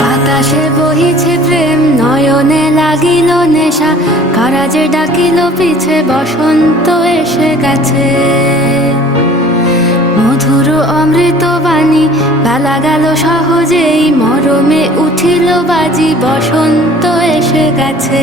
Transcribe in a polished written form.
বাতাসে বহিছে প্রেম, নয়নে লাগিল নেশা, কারাজে ডাকিল পিছে, বসন্ত এসে গেছে। মধুর অমৃত বাণী, বেলা গেল সহজেই, মরমে উঠিল বাজি, বসন্ত এসে গেছে।